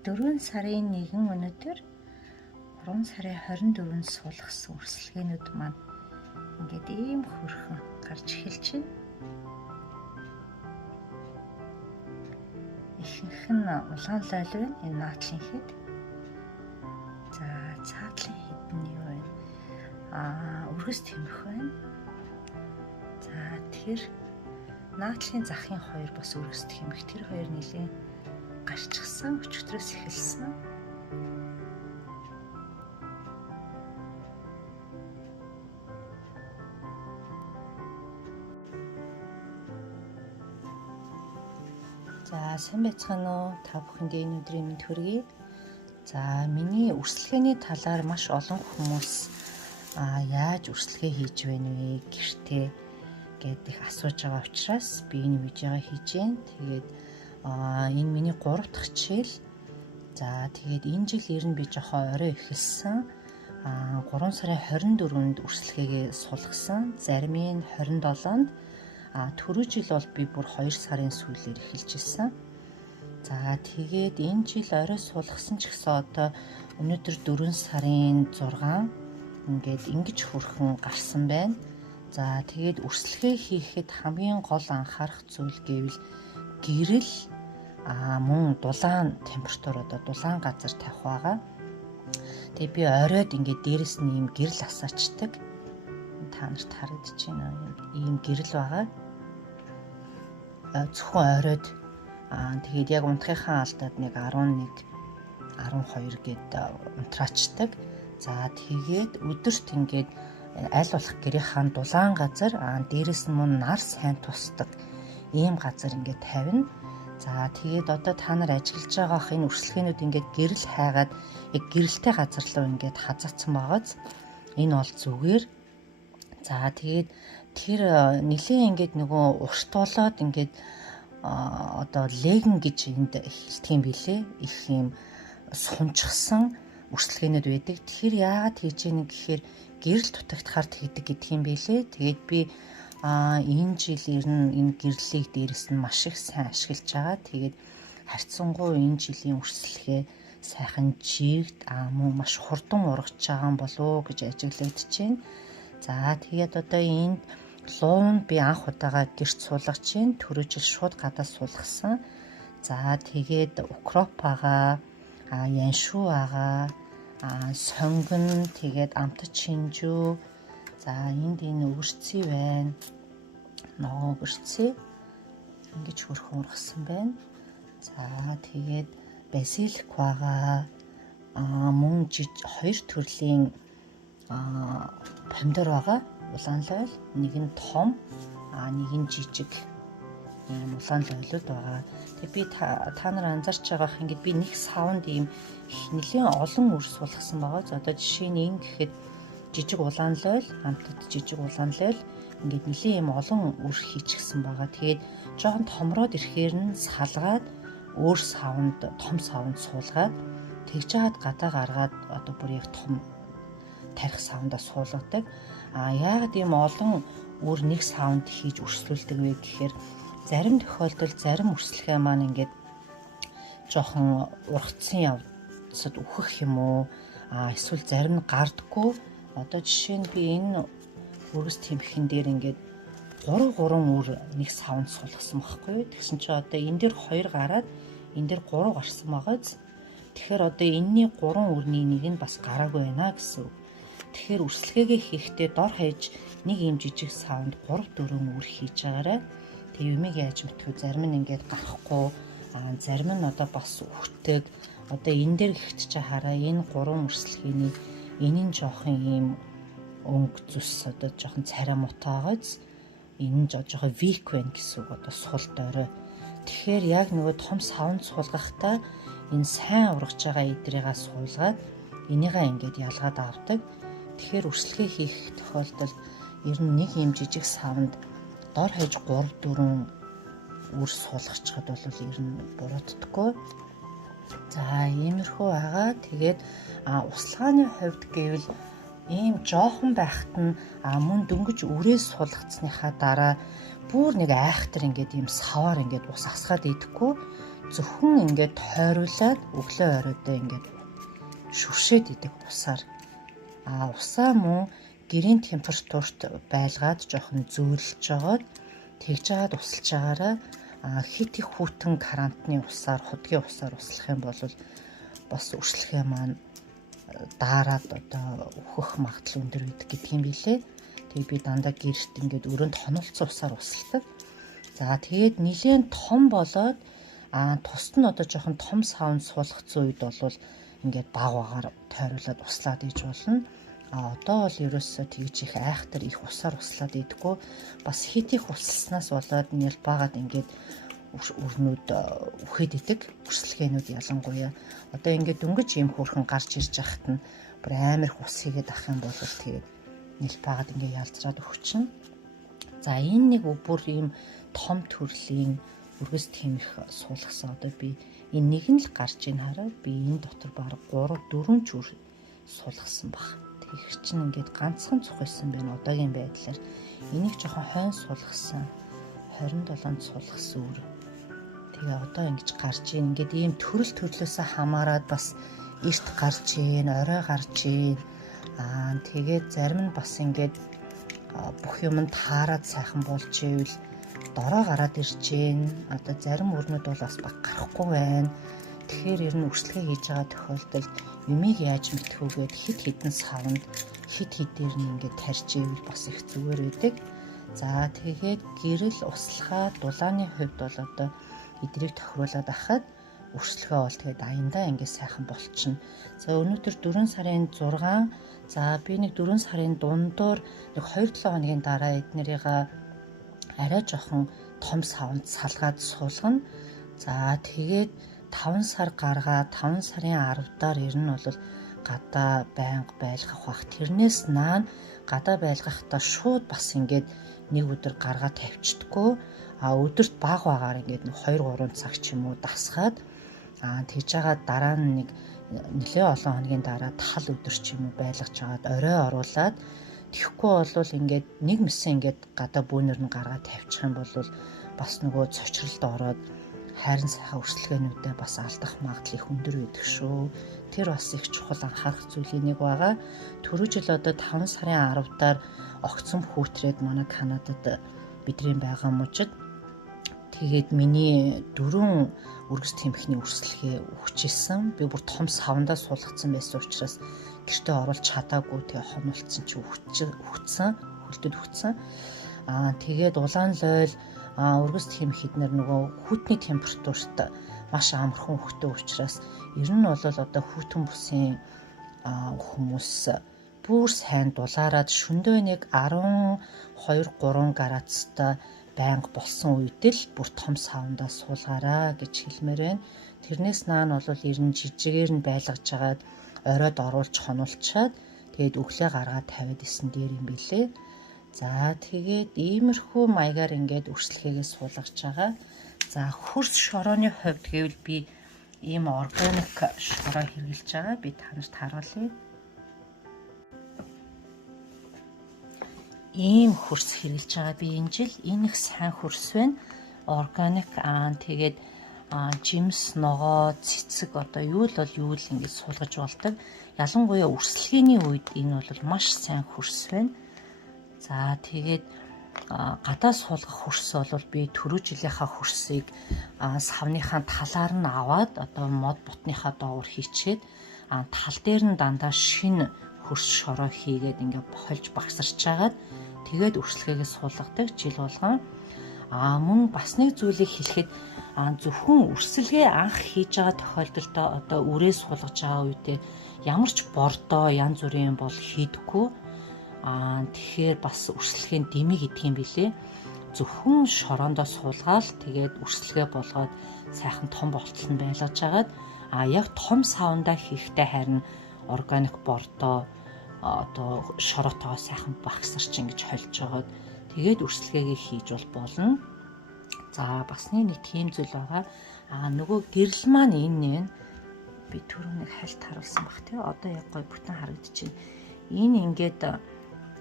4 сарын 1 өнөөдөр 3 сарын 24-нд суулгасан үрсэлгээнүүд маань ингээд ийм хөрхөн гарч эхэлж байна. Ихэнх нь улаан лойл байна. Энэ наатлын хэд. За цаатлын хэд нь юу вэ? Үргэс тэмх байна. За тэр наатлын захын хоёр бас үргэс тэмх. Тэр хоёр нэлийн гарчсан, өчигдрөөс эхэлсэн. За сайн байцгаана уу? Та бүхэнд энэ өдрийн мэнд хүргэе. За миний үрсэлгээний талаар маш олон хүмүүс яаж үрсэлгээ хийж байна вэ гэртээ гэдэг асууж байгаа учраас би энэ видеого хийж байна. Тэгээд энэ миний 3 дахь жишээл. За тэгээд энэ жил ер нь би жоохон орой эхэлсэн. 3 сарын 24-нд үрсэлгээгээ сулгасан. Зарим нь 27-нд. Түрүү жил бол би бүр 2 сарын сүүлээр эхэлж ирсэн. За тэгээд энэ жил орой сулгасан ч гэсэн одоо өнөөдөр 4 сарын 6 ингээд ингэж хөрхөн гарсан байна. За тэгээд үрсэлгээ хийхэд хамгийн гол анхаарах зүйл гэвэл гэрэл мөн дулаан температур одоо дулаан газар тавих байгаа. Тэгээд би оройд ингээд дээрэс нь ийм гэрэл асаачдаг. Та нарт харагдаж байна ийм гэрэл байгаа. Зөвхөн оройд тэгээд яг унтахынхаа алдаад нэг 11 12 гээд унтраачдаг. За тэгээд өдөрт ингээд аль болох гэрийнхаа дулаан газар дээрэс нь мөн нар сайн тусдаг ийм газар ингээд тавина. За тэгээд одоо та нар ажиллаж байгаах энэ үрсэлгээнүүд ингээд гэрэл хайгаад яг гэрэлтэй газар руу ингээд хазаацсан байгааз энэ бол зүгээр. За тэгээд тэр нэлээ ингээд нөгөө урт болоод ингээд одоо легэн гэж энд хэлдэг юм билээ. Их юм сунчсан үрсэлгээнүүд байдаг. Тэгэхээр яагаад хийж яах гэхээр гэрэл дутагдахаар тэгдэг гэдэг юм билээ. Тэгээд би энэ жилээр нь энэ гэрлийг дээрэс нь маш их сайн ашиглаж байгаа. Тэгээд харьцангуй энэ жилийн үрсэлгээ сайхан жигд мөн маш хурдан ургаж байгаа болов гэж ажиглагдаж байна. За тэгээд одоо энд луунд би анх удаага гэрт суулгаж байна. Түрүү жил шууд гадаа суулгасан. За тэгээд укроп байгаа, яншуу байгаа, сонгон, тэгээд амтд шинжүү. За энд энэ өгөрцөө байна. Ногоон өгөрцөө ингэж хөрхөн ургасан байна. За тэгээд базилик байгаа. Мөн хоёр төрлийн помидор байгаа. Улаан лойл, нэг нь том, нэг нь жижиг. Ийм улаан лойлууд байгаа. Тэгээ би та нар анзаарч байгаах ингээд би нэг савнд ийм нэлээд олон үрс суулгасан байгаа. За одоо жишээ нь энэ гэхэд жижиг улаан лойл, хамтд жижиг улаан лойл ингээд нэлээд ийм олон үр хийчихсэн байгаа. Тэгээд жоохон томроод ирэхээр нь салгаад өөр савнд, том савнд суулгаад тэгж жаад гадаа гаргаад одоо бүр яг том тарих савндаа суулгадаг. Яагаад ийм олон үр нэг савнд хийж өрсөлддөг вэ гэхээр зарим тохиолдолд зарим үрсэлгээ маань ингээд жоохон ургацсан явцад үхэх юм уу? Эсвэл зарим нь гардаггүй. Одоо жишээ нь би энэ үргэс тэмхэн дээр ингээд 3 үр нэг савнд суулгасан байхгүй юу? Тэгсэн чинь одоо энэ дээр 2 гараад энэ дээр 3 гарсан байгааз. Тэгэхээр одоо энэний 3 үрний нэг нь бас гараагүй байна гэсэн үг. Тэгэхээр үрсэлгээгээ хийхдээ дор хаяж нэг юм жижиг савнд 3-4 үр хийж байгаарай. Тэг юмыг яаж мэдхүү зарим нь ингээд гарахгүй, зарим нь одоо бас үхдэг. Одоо энэ дээр гихт чи хараа энэ 3 үрсэлгээний энэ нь жоохон ийм өнгө зүс одоо жоохон царай мутаагааз энэ нь жоохон вик байна гэсэн үг одоо сул дорой. Тэгэхээр яг нөгөө том савнд суулгахтаа энэ сайн ургаж байгаа эдрийгээ суулгаад энийгээ ингээд ялгаад авдаг. Тэгэхээр үрсэлгээ хийх тохиолдолд ер нь нэг юм жижиг савнд дор хаяж 3-4 үр суулгачхад бол ер нь бурууддаггүй. За иймэрхүү байгаа. Тэгээд услагааны хувьд гэвэл ийм жоохон байхад нь мөн дөнгөж үрээс суулгацсныхаа дараа бүр нэг айхтар ингээд ийм саваар ингээд ус асгаад идэхгүй. зөвхөн ингээд тойруулаад өглөө оройдоо ингээд шүршээд идэг усаар. Усаа мөн гэрийн температурт байлгаад жоохон зөөлж жагаад тэгж жагаад усалж байгаараа хит их хүйтэн карантны усаар, худгийн усаар услах юм бол бас үрслэхээ маань дараад одоо өөхөх магадлал өндөр байдаг гэдэг юм билээ. Тэгээ би дандаа гэрт ингээд өрөөнд хонолцсон усаар усалдаг. За тэгээд нэлээд том болоод тусад нь одоо жоохон том саунд суулгацсан үед бол ингээд баг багаар тойруулаад услаад иж болно. Одоо бол ерөөсөө тэгж их айхтар их усаар услаад идэггүй. Бас хит их усалснаас болоод нялбаагаад ингээд өрнүүд үхээд идэг. Үрслэгээнүүд ялангуяа. Одоо ингээд дөнгөж юм хөөрхөн гарч ирж яхад нь бүр амар их ус хийгээд ах юм бол тэгээд нялбаагаад ингээд ялзраад өгчин. За энэ нэг бүр ийм том төрлийн үргэс тэмх суулгасан. Одоо би энэ нэг нь л гарч ийн хараад би энэ дотор баг 3-4 жүр суулгасан баг. Тэгэх чинь ингээд ганцхан цух байсан байна одоогийн байдлаар. Энийг жоохон хойно суулгасан. 27-нд суулгасан үр. Тэгээ одоо ингэж гарч ийн. Ингээд ийм төрөл төрлөөсөө хамаарад бас эрт гарч ийн, орой гарч ийн. Тэгээд зарим нь бас ингээд бүх юм таарад сайхан болж ивэл дорой гараад ирж ийн. Одоо зарим өрнүүд бол бас баг гарахгүй байна. Тэгэхээр ер нь үрслэгээ хийж байгаа тохиолдолд юмыг яаж мэдхүүгээд хит хитэн савнд хит хитээр нь ингээд тарьж ивэл бас их зүгээр байдаг. За тэгээд гэрэл услахаа дулааны хувьд бол одоо эдрийг тохируулаад ахад үрслэгээ бол тэгээд аяндаа ингээд сайхан болчихно. За өнөөдөр 4 сарын 6. За би нэг 4 сарын дундуур нэг 2-7 хоногийн дараа эднэрийг арай жоохон том савнд салгаад суулгана. За тэгээд 5 сар гаргаа 5 сарын 10-даар ер нь бол гадаа байнга байлгах бах. Тэрнээс наан гадаа байлгахдаа шууд бас ингээд нэг өдөр гаргаа тавьчихдаггүй. Өдөрт баг багаар ингээд 2-3 цаг ч юм уу дасгаад тэгж байгаа дараа нь нэг нэлээ олон хоногийн дараа тал өдөр ч юм уу байлгаж чагаад орой оруулаад тэгэхгүй бол ингээд нэг мэсэн ингээд гадаа бөөнөр нь гаргаа тавьчих юм бол бас нөгөө цочролд ороод хайрын сайхан үрслэгээнүүдээ бас алдах магадлал их өндөр байдаг шүү. Тэр бас их чухал анхаарах зүйлийн нэг байгаа. Түрүү жил одоо 5 сарын 10-даар огцом хүүтрээд манай Канадад бидний байгаа мужид тэгээд миний 4 үргэс тэмхний үрслэгээ өгчээсэн. Би бүр том савндаа суулгацсан байсан учраас гэртээ оруулж чадаагүй. Тэгээ хомолцсон чи өгцсөн, хөлдөд өгцсөн. Тэгээд улаан лойл үргэс тэмх эднэр нөгөө хүйтний температурт маш амархан өгтөө учраас ер нь бол одоо хүйтэн бүсийн хүмүүс бүр сайн дулаарад шөндөө нэг 12-3 градустай байнга болсон үед л бүр том саундаа суулгаараа гэж хэлмээр байна. Тэрнээс наан бол ер нь жижигээр нь байлгаж агаад оройд оруулж хонуулчаад тэгээд өглөө гаргаад тавиад исэн дээр юм билээ. За тэгээд иймэрхүү маягаар ингээд үрслэгээгээ суулгаж байгаа. За хөрс шорооны хувьд гэвэл би ийм органик шороо хэрэглэж байгаа. Би танарт харуулъя. Ийм хөрс хэрэглэж байгаа би энэ жил. Энэ их сайн хөрс байна. Органик тэгээд жимс, ногоо, цэцэг одоо юу л бол юу л ингэж суулгаж болдог. Ялангуяа үрслэгээний үед энэ бол маш сайн хөрс байна. За тэгээд гадаа суулгах хөрс бол би түрүү жилийнхаа хөрсийг савныхаа талаар нь аваад одоо мод бутныхаа доогуур хийчээд тал дээр нь дандаа шинэ хөрс шороо хийгээд ингээд бохолж багсарч агаад тэгээд үрслэгээгээ суулгадаг жил болгон. Мөн бас нэг зүйлийг хэлэхэд зөвхөн үрслэгээ анх хийж байгаа тохиолдолд одоо үрээ суулгаж байгаа үедээ ямар ч бордоо янз бүрийн бол хийдэггүй. Тэгэхээр бас үрслэгийн дэмий гэдэг юм билээ. Зөвхөн шороондоо суулгаад тэгээд үрслэгээ болгоод сайхан том болтол нь байлгаж агаад яг том саундаа хийхдээ харин органик бордоо одоо шороотойгоо сайхан багсарч ингэж холж агаад тэгээд үрслэгээгээ хийж болно. За бас нэг тийм зүйл байгаа. Нөгөө гэрэл маань энэ би түрүү нэг хальт харуулсан баг тий. Одоо яг гой бүтэн харагдчихэв. Энэ ингээд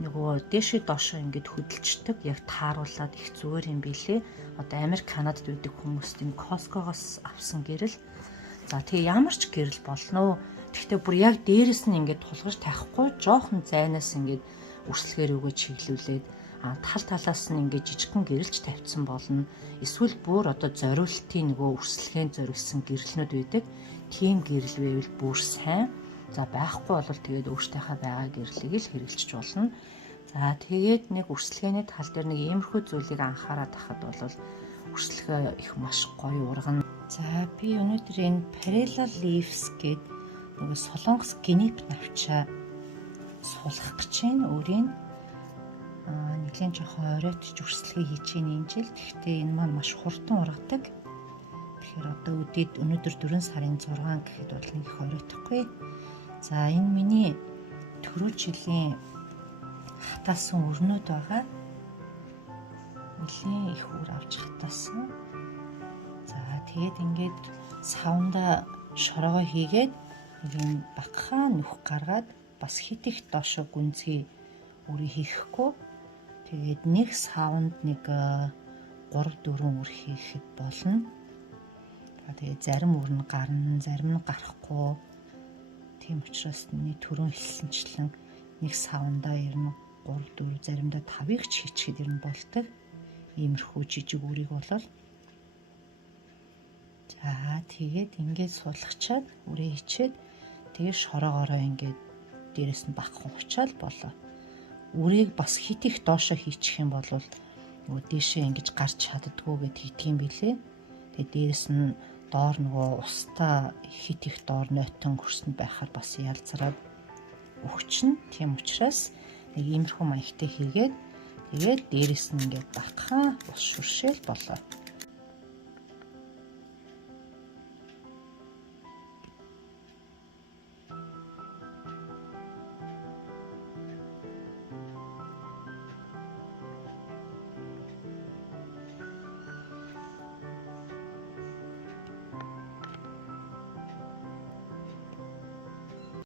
нөгөө дээшээ доошоо ингээд хөдөлчдөг, яг тааруулаад их зүгээр юм билээ. Одоо Америк, Канадад байдаг хүмүүс тийм Costco-гоос авсан гэрэл. За тэгээ ямар ч гэрэл болно. Гэхдээ бүр яг дээрэс нь ингээд тулгарч тахгүй жоохон зайнаас ингээд үрслэгээр өгөө чиглүүлээд тал талаас нь ингээд жижигхэн гэрэлж тавьсан болно. Эсвэл бүр одоо зориултын нөгөө үрслэгээн зориулсан гэрэлнүүд байдаг. Тийм гэрэл байвал бүр сайн. За байхгүй бол тэгээд өөртөөхөө байгаа гэрлийг л хэрэгжилж болно. За тэгээд нэг үрслэгээний тал дээр нэг иймэрхүү зүйлийг анхаарат тахад бол үрслэгээ их маш гоё ургана. За би өнөөдөр энэ Perilla Leaves гээд нэг солонгос генеп навчаа суулгах гэж байна. Өөрийн нэгэн жоохон оройтж үрслэгээ хийж ийн энэ жил. Гэхдээ энэ маань маш хурдан ургадаг. Тэгэхээр одоо үдээд өнөөдөр 4 сарын 6 гэхэд бол нэг их оройтхгүй. За энэ миний түрүү жилийн хатаасан өрнөд байгаа. Нэлийн их үр авч хатаасан. За тэгээд ингээд савнда шорогоо хийгээд нэг юм багхаа нүх гаргаад бас хит их доошо гүнзгий үрээ хийхгүй. Тэгээд нэг савнд нэг 3-4 үр хийхэд болно. Тэгээд зарим үр нь гарна, зарим нь гарахгүй. Тийм учраас миний түрүүн хэлсэнчлэн нэг савндаа ер нь 3-4 заримдаа 5-ыг ч хийчихэд ер нь болдог. Иймэрхүү жижиг үрийг болол. За тэгээд ингээд суулгачаад үрээ хийчээд тэгээд шороогоороо ингээд дээрэс нь багхан учаал болоо. Үрийг бас хит их доошо хийчих юм бол нөгөө дээшээ ингэж гарч чаддгүй гэд хийдэг юм билээ. Тэгээд дээрэс нь доор нөгөө устаа хит их доор нойтон хөрсөнд байхаар бас ялцраад өгчнө. Тийм учраас нэг иймэрхүү маягтай хийгээд тэгээд дээрэс нь ингээд багхан ус шүршээл болоо.